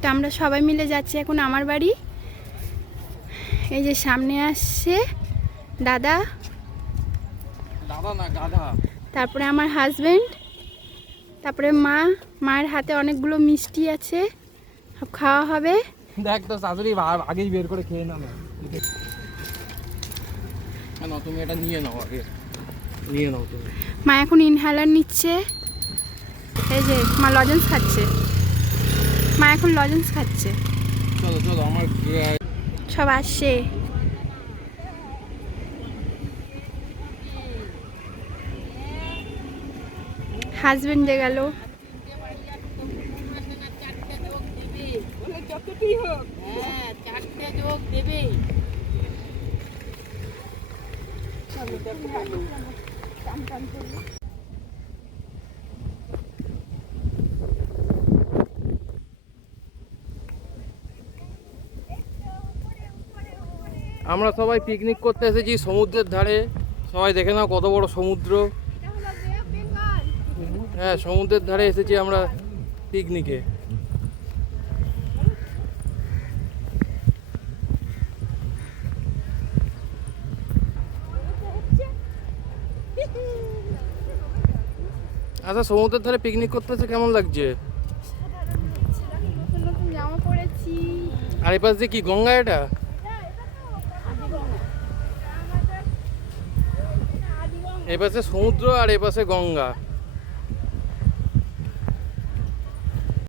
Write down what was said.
তো আমরা সবাই মিলে যাচ্ছি এখন আমার বাড়ি। এই যে সামনে আসছে দাদা। তারপরে আমার হাজবেন্ড তারপরে মা মায়ের হাতে অনেকগুলো মিষ্টি আছে সব খাওয়া হবে। দেখ তো শাশুড়ি আগেই বের করে খেয়ে নাও। না না তুমি এটা নিয়ে নাও আগে। নিয়ে নাও তুমি। মা এখন ইনহেলার নিচ্ছে। এই যে মা লজেন্স খাচ্ছে। মা এখন লজেন্স খাচ্ছে। চলো চলো আমার সব আসছে। হাজবেন্ডে গেল। আমরা সবাই পিকনিক করতে এসেছি সমুদ্রের ধারে। সবাই দেখে নাও কত বড় সমুদ্র। হ্যাঁ সমুদ্রের ধারে এসেছি আমরা পিকনিকে আচ্ছা সমুদ্রের ধারে পিকনিক করতে এসে কেমন লাগছে? আর এপাশ দিয়ে কি গঙ্গা এটা? এপাশে সমুদ্র আর এপাশে গঙ্গা।